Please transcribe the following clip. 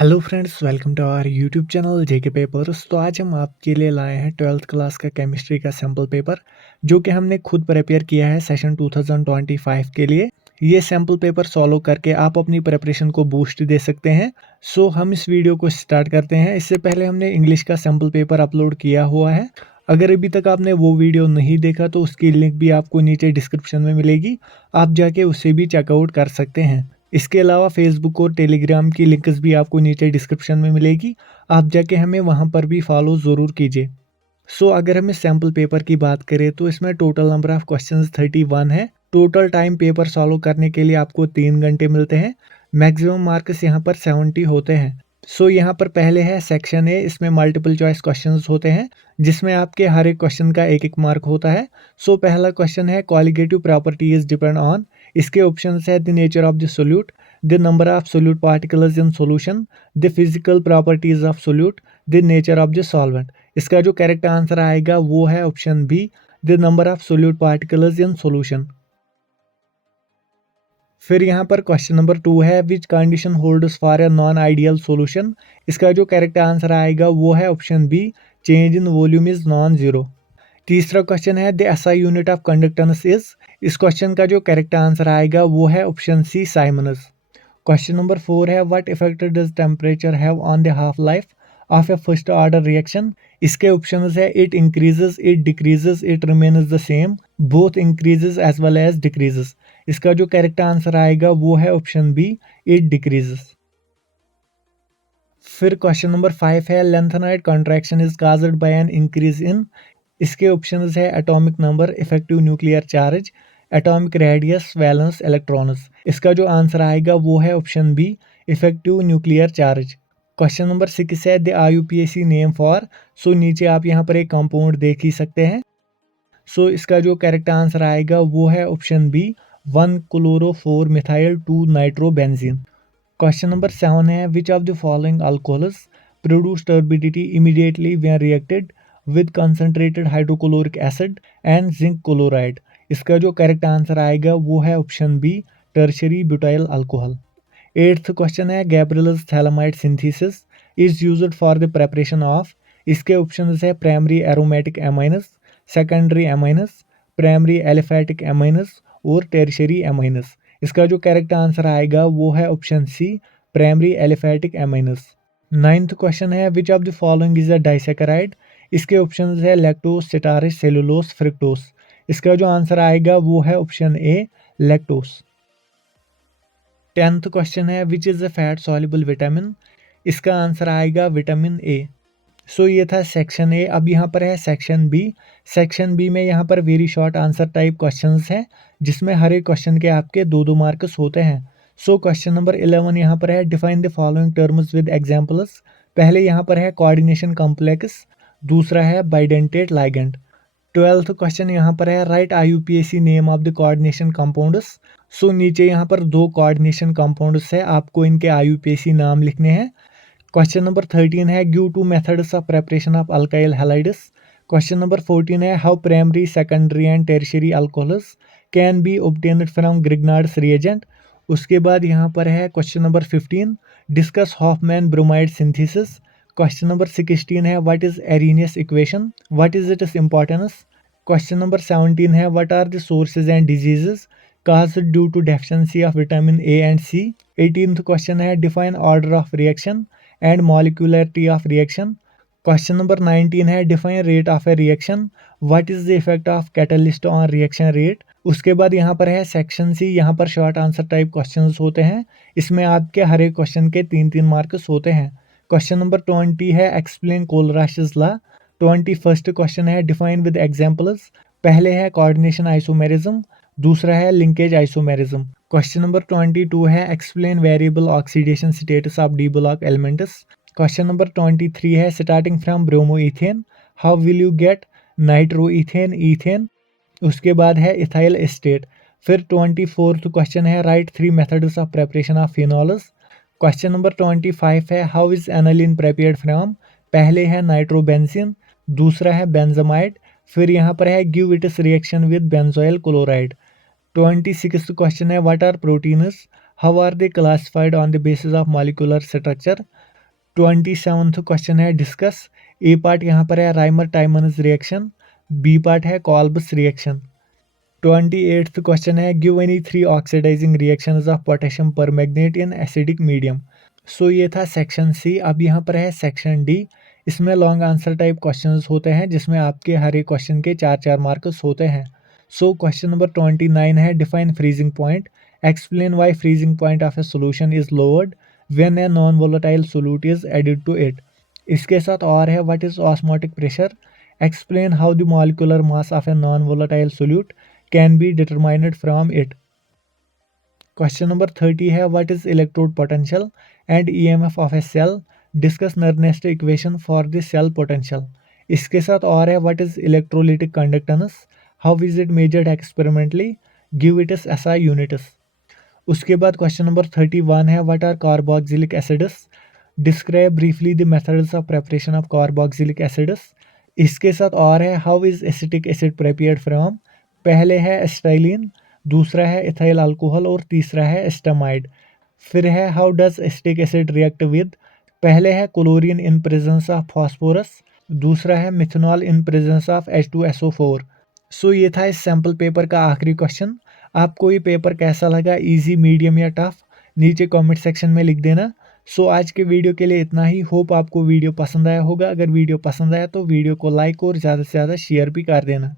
Hello friends, welcome to our YouTube channel JK papers. तो आज हम आपके लिए लाए हैं 12th क्लास का केमिस्ट्री का सैम्पल पेपर, जो कि हमने खुद प्रिपेयर किया है सेशन 2025 के लिए। ये सैम्पल पेपर सॉल्व करके आप अपनी प्रिपरेशन को बूस्ट दे सकते हैं। सो हम इस वीडियो को स्टार्ट करते हैं। इससे पहले हमने इंग्लिश का सैम्पल पेपर अपलोड किया हुआ है। अगर अभी तक आपने वो वीडियो नहीं देखा तो उसकी लिंक भी आपको नीचे डिस्क्रिप्शन में मिलेगी, आप जाके उसे भी चेकआउट कर सकते हैं। इसके अलावा फेसबुक और टेलीग्राम की लिंक्स भी आपको नीचे डिस्क्रिप्शन में मिलेगी, आप जाके हमें वहाँ पर भी फॉलो ज़रूर कीजिए। अगर हम इस सैम्पल पेपर की बात करें तो इसमें टोटल नंबर ऑफ क्वेश्चंस 31 है। टोटल टाइम पेपर सॉल्व करने के लिए आपको 3 घंटे मिलते हैं। मैक्सिमम मार्क्स यहाँ पर 70 होते हैं। यहाँ पर पहले है सेक्शन ए, इसमें मल्टीपल चॉइस क्वेश्चंस होते हैं, जिसमें आपके हर एक क्वेश्चन का एक एक मार्क होता है। पहला क्वेश्चन है क्वालिटेटिव प्रॉपर्टीज डिपेंड ऑन। इसके ऑप्शन है the nature of the solute, the number of solute particles in solution, the physical properties of solute, the nature of the solvent. इसका जो करेक्ट आंसर आएगा वो है option B, the number of solute particles in solution. फिर यहाँ पर question number 2 है which condition holds for a non ideal solution. इसका जो करेक्ट आंसर आएगा वो है option B, change in volume is non zero. तीसरा क्वेश्चन है the SI unit of conductance is. इस क्वेश्चन का जो करेक्ट आंसर आएगा वो है option C, siemens. Question number 4 है what effect does temperature have on the half life of a first order reaction. इसके ऑप्शन है it increases, it decreases, it remains the same, both increases as well as decreases. इसका जो correct answer आएगा वो है option B, it decreases. फिर question number 5 है lanthanide contraction is caused by an increase in. इसके option है atomic number, effective nuclear charge, atomic radius, valence, electrons. इसका जो आंसर आएगा वो है option B, effective nuclear charge. Question number 6 है द IUPAC नेम फॉर। नीचे आप यहाँ पर एक कंपाउंड देख ही सकते हैं। इसका जो करेक्ट आंसर आएगा वो है option B, 1-chloro-4 methyl two nitrobenzene. Question number 7 है which of the following alcohols produce turbidity immediately when reacted with concentrated hydrochloric acid and zinc chloride. इसका जो करेक्ट आंसर आएगा वो है option B, tertiary butyl alcohol. 8th question है Gabriel's phthalimide synthesis is used for the preparation of. इसके option है primary aromatic amines, secondary amines, primary aliphatic amines और tertiary एमाइनस। इसका जो करेक्ट आंसर आएगा वो है option C, primary aliphatic amines. 9th question है which of the following is a disaccharide. इसके ऑप्शन है लैक्टोज, स्टार्च, सेलुलोज, फ्रुक्टोज। इसका जो आंसर आएगा वो है option A, lactose. 10th question है which is a fat soluble vitamin. इसका आंसर आएगा विटामिन ए। ये था सेक्शन ए। अब यहाँ पर है सेक्शन बी। सेक्शन बी में यहाँ पर very short answer type questions हैं, जिसमें हर एक क्वेश्चन के आपके 2-2 मार्क्स होते हैं। क्वेश्चन नंबर 11 यहाँ पर है define the following terms with examples. पहले यहाँ पर है कोऑर्डिनेशन कॉम्प्लेक्स, दूसरा है बाइडेंटेट लाइगेंड। 12th क्वेश्चन यहाँ पर है right IUPAC name of the coordination compounds. नीचे यहाँ पर 2 कोऑर्डिनेशन कंपाउंड्स है, आपको इनके IUPAC नाम लिखने हैं। क्वेश्चन नंबर 13 है give 2 methods of preparation of alkyl halides. Question number 14 है how primary, secondary and tertiary alcohols can be obtained from Grignard's reagent. उसके बाद यहाँ पर है question number 15 discuss Hoffmann bromide synthesis. Question number 16 है what is Arrhenius equation, what is its importance. Question number 17 है what are the sources and diseases caused due to deficiency of vitamin A and C। 18th question है define order of reaction and molecularity of reaction. Question number 19 है define rate of a reaction, what is the effect of catalyst on reaction rate. उसके बाद यहाँ पर है section C. यहाँ पर short answer type questions होते हैं, इसमें आपके हर एक क्वेश्चन के 3-3 मार्क्स होते हैं। क्वेश्चन नंबर 20 है एक्सप्लेन कोलराशेस लॉ। 21st क्वेश्चन है डिफाइन विद एग्जांपल्स। पहले है कोऑर्डिनेशन आइसोमेरिज्म, दूसरा है लिंकेज आइसोमेरिज्म। क्वेश्चन नंबर 22 है explain variable oxidation states of D block elements. Question number 23 है starting from bromoethane how will you get nitroethane ethane. उसके बाद है इथाइल एस्टेट। फिर 24th क्वेश्चन है write 3 methods of preparation of phenols. Question number 25 है how is aniline prepared from. पहले है nitrobenzene, दूसरा है बेंजामाइड, फिर यहाँ पर है give its reaction with benzoyl chloride. 26th question है what are proteins, how are they classified on the basis of molecular structure. 27th question है डिस्कस। ए पार्ट यहाँ पर है Reimer Tiemann's reaction, B part है Kolbe's reaction. 28th question है give any 3 oxidising reactions of potassium permanganate in acidic medium. So ये था section C. अब यहाँ पर है सेक्शन डी। इसमें लॉन्ग आंसर टाइप क्वेश्चंस होते हैं जिसमें आपके हर एक क्वेश्चन के 4-4 मार्क्स होते हैं। सो क्वेश्चन नंबर 29 है define freezing point, explain why freezing point of a solution is lowered when a non volatile solute is added to it. इसके साथ और है what is osmotic pressure, explain how the molecular mass of a non volatile solute can be determined from it. Question number 30 है what is electrode potential and EMF of a cell, discuss Nernst equation for the cell potential। इसके साथ और है what is electrolytic conductance, how is it measured experimentally, give it as SI units। उसके बाद question number 31 है what are carboxylic acids, describe briefly the methods of preparation of carboxylic acids। इसके साथ और है how is acetic acid prepared from, पहले है एस्टाइलिन, दूसरा है इथाइल अल्कोहल और तीसरा है एस्टामाइड। फिर है how does acetic acid react with, पहले है chlorine in presence of phosphorus, दूसरा है methanol in presence of H2SO4। सो ये था इस सैम्पल पेपर का आखिरी क्वेश्चन। आपको ये पेपर कैसा लगा, इजी, मीडियम या टफ, नीचे कमेंट सेक्शन में लिख देना। सो आज के वीडियो के लिए इतना ही। होप आपको वीडियो पसंद आया होगा। अगर वीडियो पसंद आया तो वीडियो को लाइक और ज़्यादा से ज़्यादा शेयर भी कर देना।